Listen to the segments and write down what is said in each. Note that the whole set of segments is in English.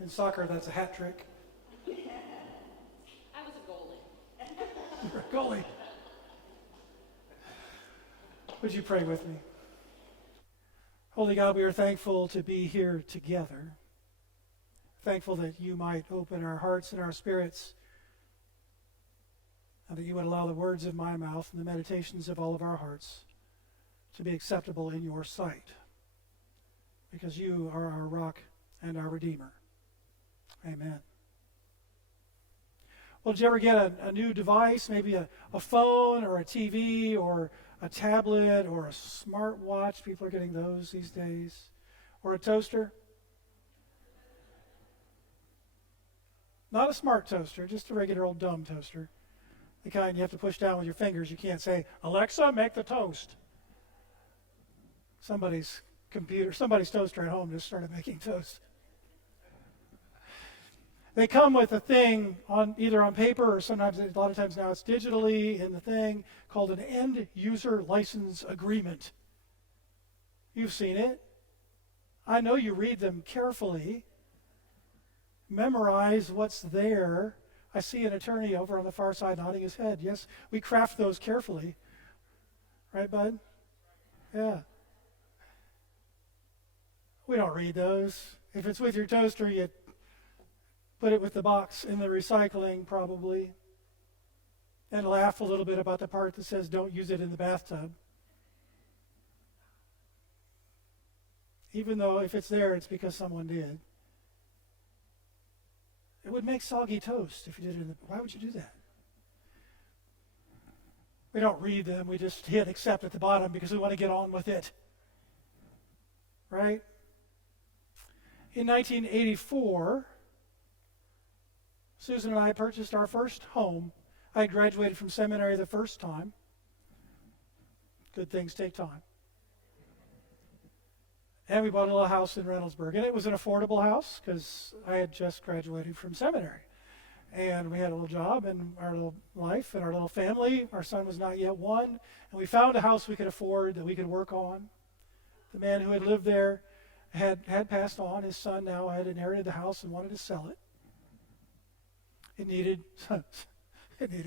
In soccer, that's a hat trick. I was a goalie. You're a goalie. Would you pray with me? Holy God, we are thankful to be here together. Thankful that you might open our hearts and our spirits, and that you would allow the words of my mouth and the meditations of all of our hearts to be acceptable in your sight, because you are our rock and our Redeemer. Amen. Well, did you ever get a new device, maybe a phone or a TV or a tablet or a smartwatch? People are getting those these days. Or a toaster? Not a smart toaster, just a regular old dumb toaster. The kind you have to push down with your fingers. You can't say, Alexa, make the toast. Somebody's toaster at home just started making toast. They come with a thing either on paper or sometimes, a lot of times now it's digitally in the thing called an end user license agreement. You've seen it. I know you read them carefully. Memorize what's there. I see an attorney over on the far side nodding his head. Yes, we craft those carefully. Right, bud? Yeah. We don't read those. If it's with your toaster, you put it with the box in the recycling, probably. And laugh a little bit about the part that says don't use it in the bathtub. Even though if it's there, it's because someone did. It would make soggy toast if you did it why would you do that? We don't read them. We just hit accept at the bottom because we want to get on with it. Right? In 1984, Susan and I purchased our first home. I had graduated from seminary the first time. Good things take time. And we bought a little house in Reynoldsburg. And it was an affordable house because I had just graduated from seminary. And we had a little job and our little life and our little family. Our son was not yet one. And we found a house we could afford that we could work on. The man who had lived there had passed on. His son now had inherited the house and wanted to sell it. It needed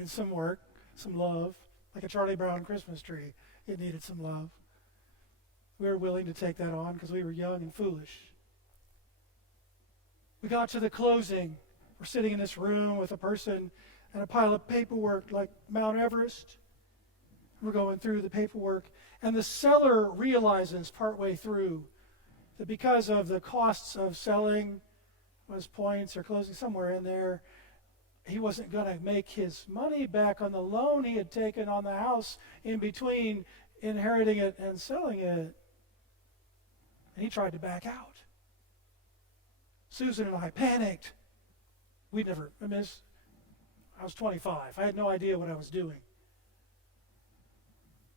some work, some love, like a Charlie Brown Christmas tree. It needed some love. We were willing to take that on because we were young and foolish. We got to the closing. We're sitting in this room with a person and a pile of paperwork like Mount Everest. We're going through the paperwork, and the seller realizes partway through that because of the costs of selling, was points or closing somewhere in there, he wasn't going to make his money back on the loan he had taken on the house in between inheriting it and selling it. And he tried to back out. Susan and I panicked. I was 25. I had no idea what I was doing.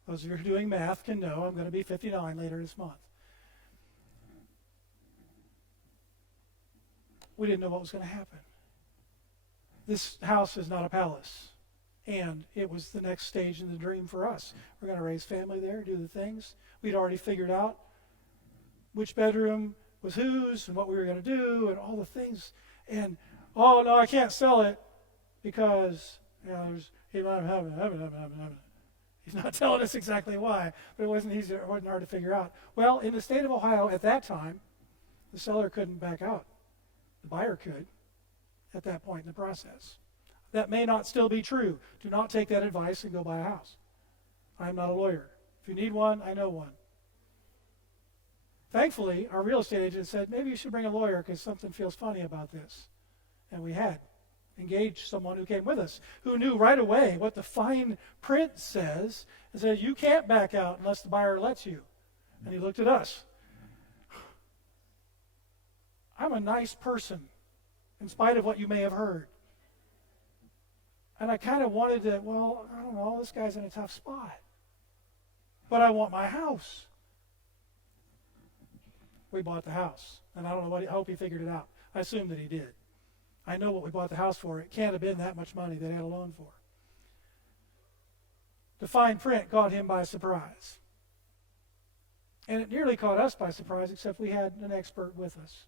Those of you who are doing math can know I'm going to be 59 later this month. We didn't know what was going to happen. This house is not a palace. And it was the next stage in the dream for us. We're going to raise family there, do the things. We'd already figured out which bedroom was whose and what we were going to do and all the things. And, oh, no, I can't sell it because, he's not telling us exactly why, but it wasn't easy, it wasn't hard to figure out. Well, in the state of Ohio at that time, the seller couldn't back out. The buyer could at that point in the process. That may not still be true. Do not take that advice and go buy a house. I'm not a lawyer. If you need one, I know one. Thankfully, our real estate agent said, maybe you should bring a lawyer because something feels funny about this. And we had engaged someone who came with us, who knew right away what the fine print says, and said, you can't back out unless the buyer lets you. And he looked at us. I'm a nice person, in spite of what you may have heard. And I kind of wanted to, I don't know, this guy's in a tough spot. But I want my house. We bought the house. And I don't know I hope he figured it out. I assume that he did. I know what we bought the house for. It can't have been that much money that he had a loan for. The fine print caught him by surprise. And it nearly caught us by surprise, except we had an expert with us.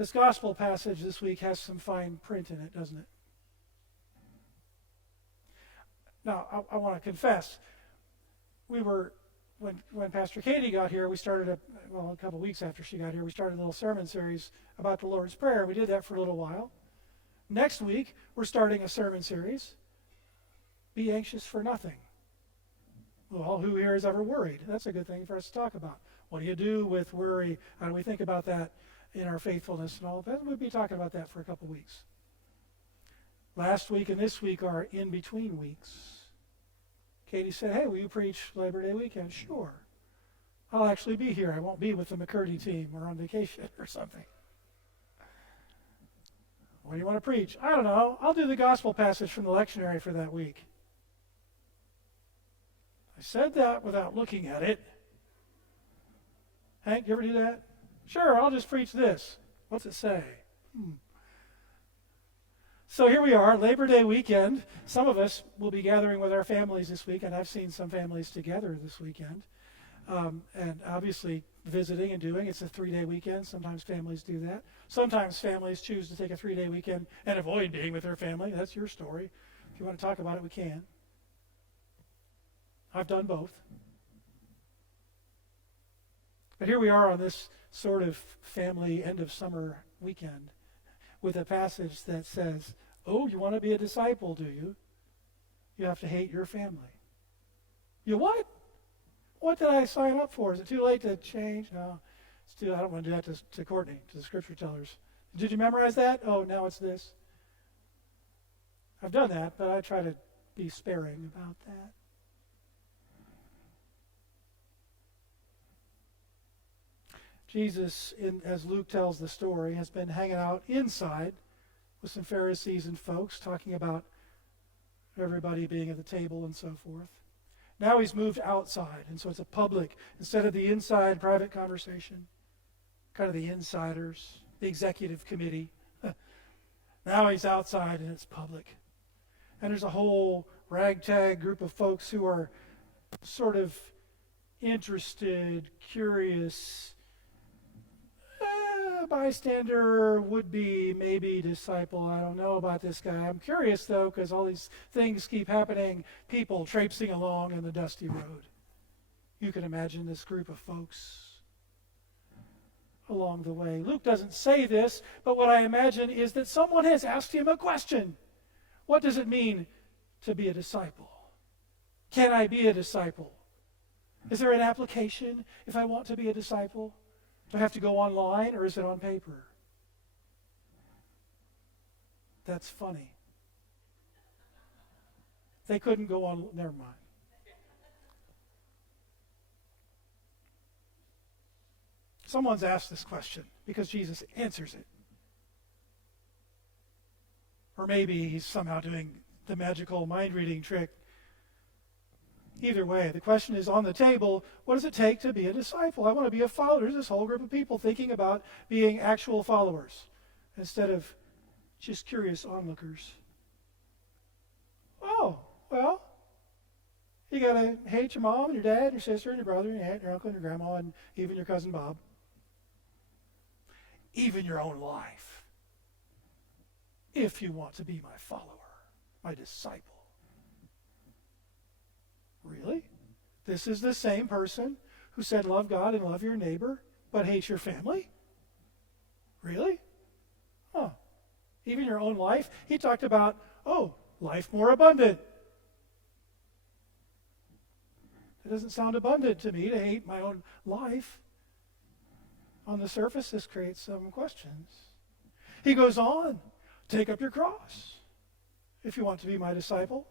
This gospel passage this week has some fine print in it, doesn't it? Now, I want to confess, when Pastor Katie got here, we started a couple weeks after she got here, we started a little sermon series about the Lord's Prayer. We did that for a little while. Next week, we're starting a sermon series, Be Anxious for Nothing. Well, who here is ever worried? That's a good thing for us to talk about. What do you do with worry? How do we think about that in our faithfulness and all of that? We'll be talking about that for a couple weeks. Last week and this week are in-between weeks. Katie said, hey, will you preach Labor Day weekend? Sure. I'll actually be here. I won't be with the McCurdy team or on vacation or something. What do you want to preach? I don't know. I'll do the gospel passage from the lectionary for that week. I said that without looking at it. Hank, you ever do that? Sure, I'll just preach this. What's it say? So here we are, Labor Day weekend. Some of us will be gathering with our families this weekend. I've seen some families together this weekend. And obviously visiting and doing. It's a 3-day weekend. Sometimes families do that. Sometimes families choose to take a 3-day weekend and avoid being with their family. That's your story. If you want to talk about it, we can. I've done both. But here we are on this sort of family end of summer weekend with a passage that says, oh, you want to be a disciple, do you? You have to hate your family. You what? What did I sign up for? Is it too late to change? No, it's too. I don't want to do that to Courtney, to the scripture tellers. Did you memorize that? Oh, now it's this. I've done that, but I try to be sparing about that. Jesus, as Luke tells the story, has been hanging out inside with some Pharisees and folks, talking about everybody being at the table and so forth. Now he's moved outside, and so it's a public, instead of the inside private conversation, kind of the insiders, the executive committee. Now he's outside and it's public. And there's a whole ragtag group of folks who are sort of interested, curious, bystander, would-be, maybe disciple. I don't know about this guy. I'm curious, though, because all these things keep happening. People traipsing along in the dusty road. You can imagine this group of folks along the way. Luke doesn't say this, but what I imagine is that someone has asked him a question. What does it mean to be a disciple? Can I be a disciple? Is there an application if I want to be a disciple? Do I have to go online, or is it on paper? That's funny. They couldn't go on, never mind. Someone's asked this question because Jesus answers it. Or maybe he's somehow doing the magical mind-reading trick. Either way, the question is on the table, what does it take to be a disciple? I want to be a follower. There's this whole group of people thinking about being actual followers instead of just curious onlookers. Oh, well, you got to hate your mom and your dad and your sister and your brother and your aunt and your uncle and your grandma and even your cousin Bob. Even your own life. If you want to be my follower, my disciple. Really? This is the same person who said love God and love your neighbor, but hate your family? Really? Huh. Even your own life? He talked about, life more abundant. It doesn't sound abundant to me to hate my own life. On the surface, this creates some questions. He goes on, take up your cross if you want to be my disciple.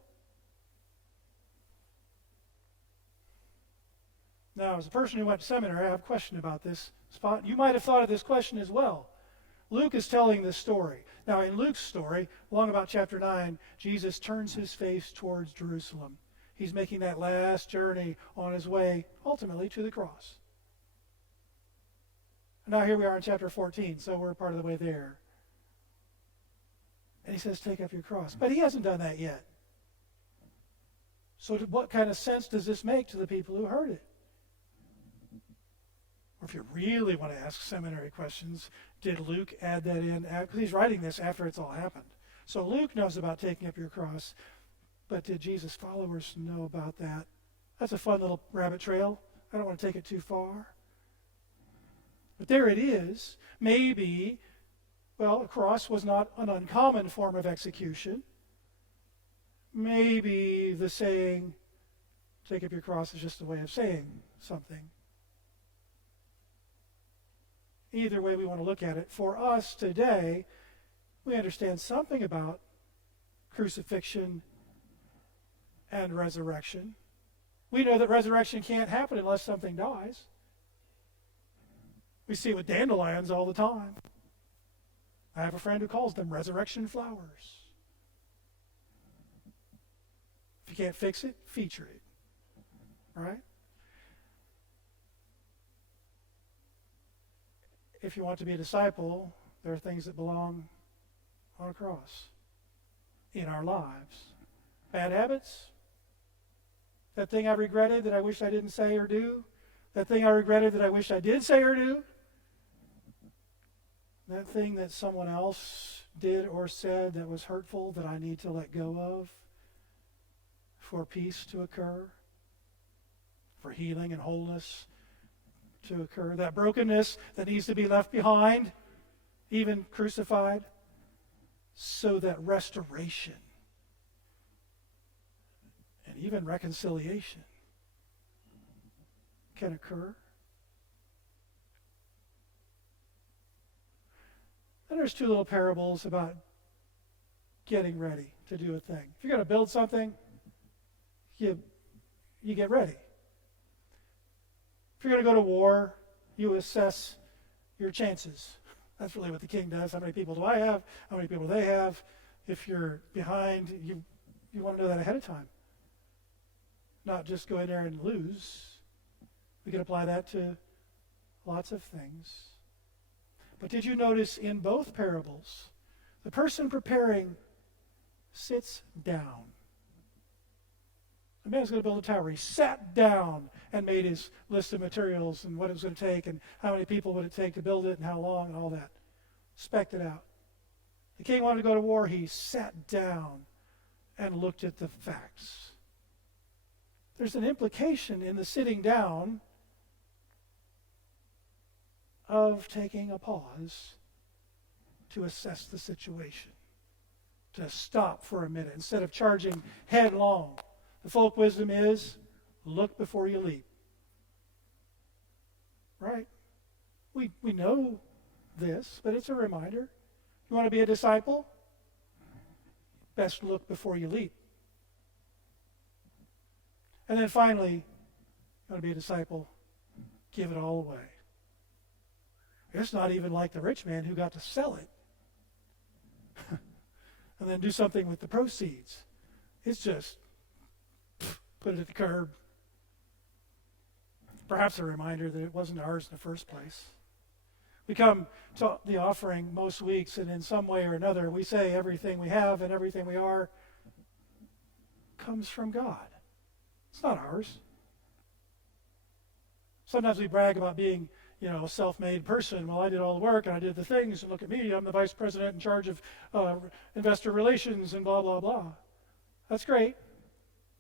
Now, as a person who went to seminary, I have a question about this spot. You might have thought of this question as well. Luke is telling this story. Now, in Luke's story, along about chapter 9, Jesus turns his face towards Jerusalem. He's making that last journey on his way, ultimately, to the cross. And now here we are in chapter 14, so we're part of the way there. And he says, take up your cross. But he hasn't done that yet. So what kind of sense does this make to the people who heard it? Or if you really want to ask seminary questions, did Luke add that in? Because he's writing this after it's all happened. So Luke knows about taking up your cross, but did Jesus' followers know about that? That's a fun little rabbit trail. I don't want to take it too far. But there it is. Maybe, well, a cross was not an uncommon form of execution. Maybe the saying, take up your cross, is just a way of saying something. Either way we want to look at it, for us today, we understand something about crucifixion and resurrection. We know that resurrection can't happen unless something dies. We see it with dandelions all the time. I have a friend who calls them resurrection flowers. If you can't fix it, feature it. Right? If you want to be a disciple, there are things that belong on a cross in our lives. Bad habits, that thing I regretted that I wish I didn't say or do, that thing I regretted that I wish I did say or do, that thing that someone else did or said that was hurtful that I need to let go of for peace to occur, for healing and wholeness to occur, that brokenness that needs to be left behind, even crucified, so that restoration and even reconciliation can occur. And there's two little parables about getting ready to do a thing. If you're going to build something, you get ready. If you're going to go to war, you assess your chances. That's really what the king does. How many people do I have? How many people do they have? If you're behind, you want to know that ahead of time. Not just go in there and lose. We can apply that to lots of things. But did you notice in both parables, the person preparing sits down. The man was going to build a tower. He sat down and made his list of materials and what it was going to take and how many people would it take to build it and how long and all that. Spec'd it out. The king wanted to go to war. He sat down and looked at the facts. There's an implication in the sitting down of taking a pause to assess the situation, to stop for a minute instead of charging headlong. The folk wisdom is, look before you leap. Right? We know this, but it's a reminder. You want to be a disciple? Best look before you leap. And then finally, you want to be a disciple? Give it all away. It's not even like the rich man who got to sell it and then do something with the proceeds. It's just put it at the curb. Perhaps a reminder that it wasn't ours in the first place. We come to the offering most weeks, and in some way or another, we say everything we have and everything we are comes from God. It's not ours. Sometimes we brag about being, a self-made person. Well, I did all the work, and I did the things, and look at me, I'm the vice president in charge of investor relations, and blah, blah, blah. That's great.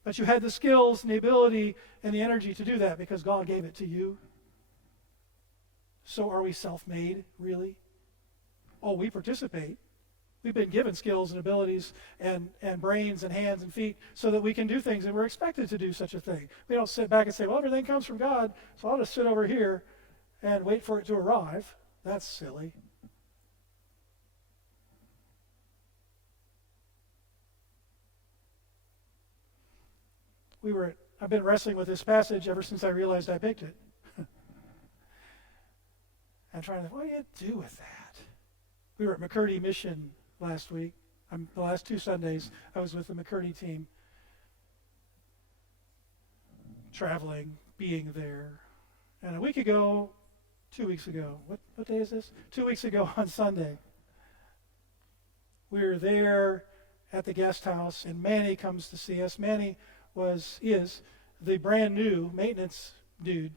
But you had the skills and the ability and the energy to do that because God gave it to you. So are we self-made, really? Oh, we participate. We've been given skills and abilities and brains and hands and feet so that we can do things, and we're expected to do such a thing. We don't sit back and say, well, everything comes from God, so I'll just sit over here and wait for it to arrive. That's silly. I've been wrestling with this passage ever since I realized I picked it. I'm trying to think, what do you do with that? We were at McCurdy Mission last week. The last 2 Sundays, I was with the McCurdy team. Traveling, being there. And a week ago, 2 weeks ago, what day is this? 2 weeks ago on Sunday, we were there at the guest house, and Manny comes to see us. Manny is the brand new maintenance dude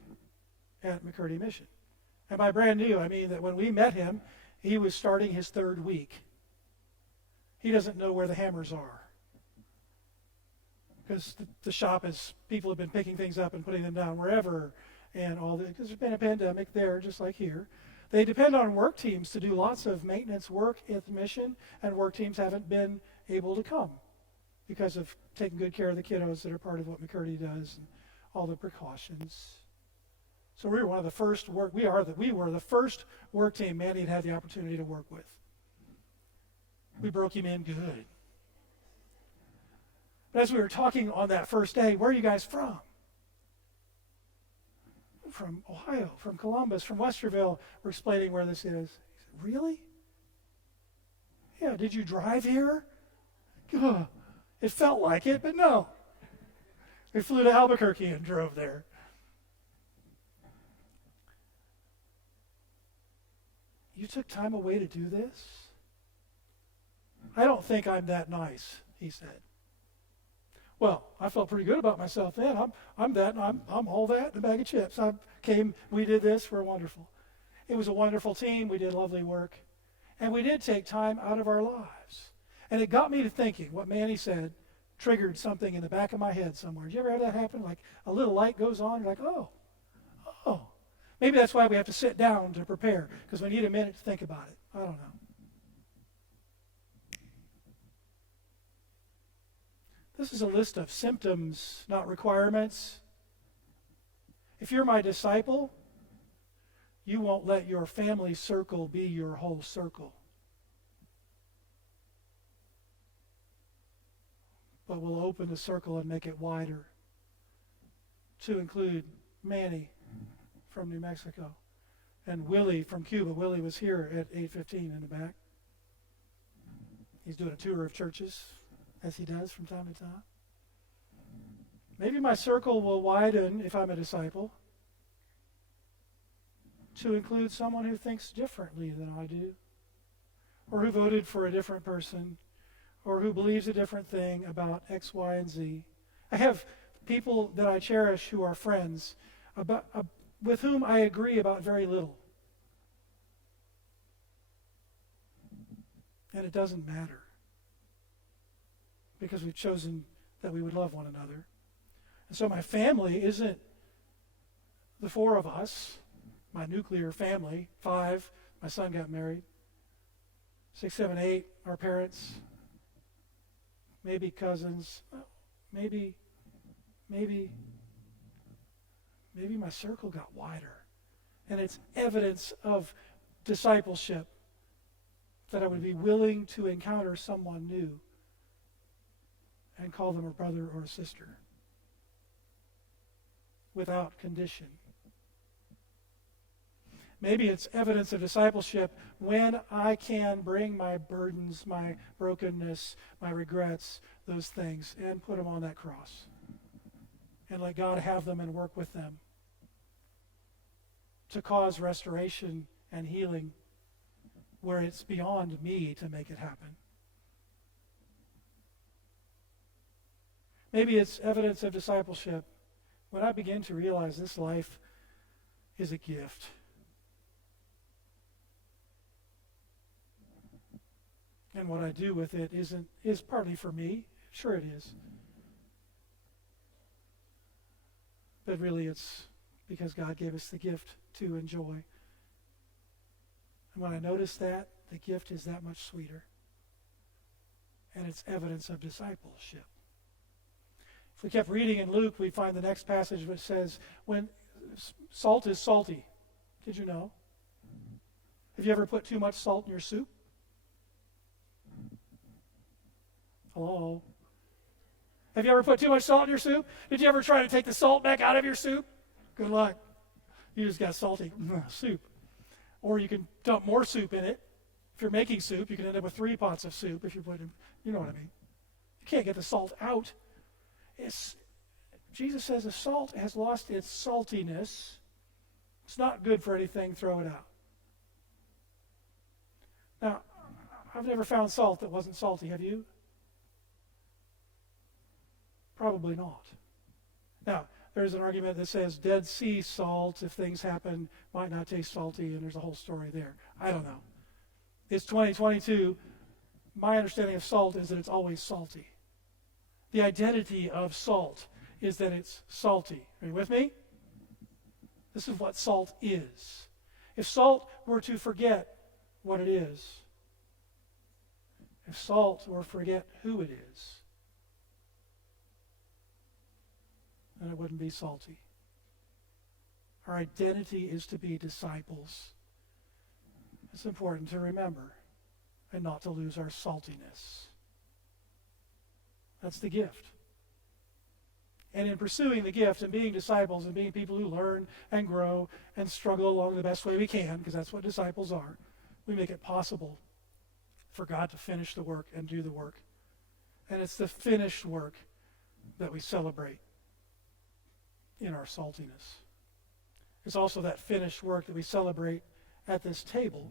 at McCurdy Mission. And by brand new, I mean that when we met him, he was starting his third week. He doesn't know where the hammers are. Because the shop is, people have been picking things up and putting them down wherever, and all that. Because there's been a pandemic there, just like here. They depend on work teams to do lots of maintenance work at the mission, and work teams haven't been able to come because of taking good care of the kiddos that are part of what McCurdy does and all the precautions. So we were one of the first we were the first work team Manny had the opportunity to work with. We broke him in good. But as we were talking on that first day, where are you guys from? From Ohio, from Columbus, from Westerville. We're explaining where this is. He said, really? Yeah, did you drive here? It felt like it, but no. We flew to Albuquerque and drove there. You took time away to do this? I don't think I'm that nice, he said. Well, I felt pretty good about myself then. I'm that, I'm all that in a bag of chips. We did this, we're wonderful. It was a wonderful team. We did lovely work. And we did take time out of our lives. And it got me to thinking, what Manny said triggered something in the back of my head somewhere. Did you ever have that happen? Like a little light goes on, you're like, oh. Maybe that's why we have to sit down to prepare, because we need a minute to think about it. I don't know. This is a list of symptoms, not requirements. If you're my disciple, you won't let your family circle be your whole circle. But we'll open the circle and make it wider to include Manny from New Mexico and Willie from Cuba. Willie was here at 8:15 in the back. He's doing a tour of churches, as he does from time to time. Maybe my circle will widen if I'm a disciple to include someone who thinks differently than I do, or who voted for a different person, or who believes a different thing about X, Y, and Z. I have people that I cherish who are friends with whom I agree about very little. And it doesn't matter, because we've chosen that we would love one another. And so my family isn't the four of us, my nuclear family, 5, my son got married, 6, 7, 8, our parents, maybe cousins, maybe my circle got wider. And it's evidence of discipleship that I would be willing to encounter someone new and call them a brother or a sister without condition. Maybe it's evidence of discipleship when I can bring my burdens, my brokenness, my regrets, those things, and put them on that cross. And let God have them and work with them to cause restoration and healing where it's beyond me to make it happen. Maybe it's evidence of discipleship when I begin to realize this life is a gift. And what I do with it is partly for me. Sure it is. But really it's because God gave us the gift to enjoy. And when I notice that, the gift is that much sweeter. And it's evidence of discipleship. If we kept reading in Luke, we'd find the next passage which says, when salt is salty. Did you know? Have you ever put too much salt in your soup? Hello? Have you ever put too much salt in your soup? Did you ever try to take the salt back out of your soup? Good luck. You just got salty soup. Or you can dump more soup in it. If you're making soup, you can end up with 3 pots of soup if you put in, you know what I mean. You can't get the salt out. Jesus says the salt has lost its saltiness. It's not good for anything, throw it out. Now, I've never found salt that wasn't salty, have you? Probably not. Now, there's an argument that says Dead Sea salt, if things happen, might not taste salty, and there's a whole story there. I don't know. It's 2022. My understanding of salt is that it's always salty. The identity of salt is that it's salty. Are you with me? This is what salt is. If salt were to forget what it is, if salt were to forget who it is, then it wouldn't be salty. Our identity is to be disciples. It's important to remember and not to lose our saltiness. That's the gift. And in pursuing the gift and being disciples and being people who learn and grow and struggle along the best way we can, because that's what disciples are, we make it possible for God to finish the work and do the work. And it's the finished work that we celebrate in our saltiness. It's also that finished work that we celebrate at this table